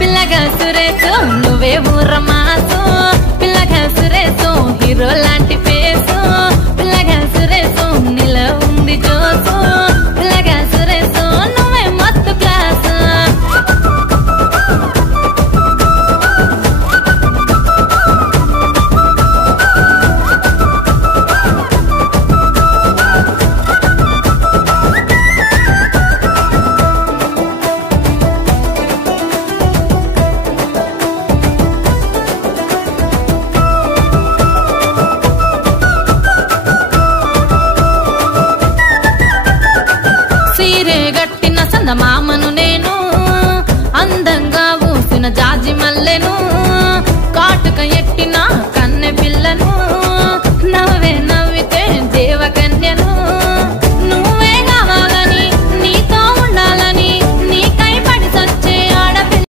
పిల్లగా సురేసు నువ్వే ఊరమాసు పిల్లగా సురేసు హీరో లాంటి ఫేసు పిల్లగా సురేసు నిల ఉంది జోసు పిల్లగా సురేసు నువ్వే మత్తు క్లాసు మామను నేను అందంగా ఊసిన జాజి మల్లెను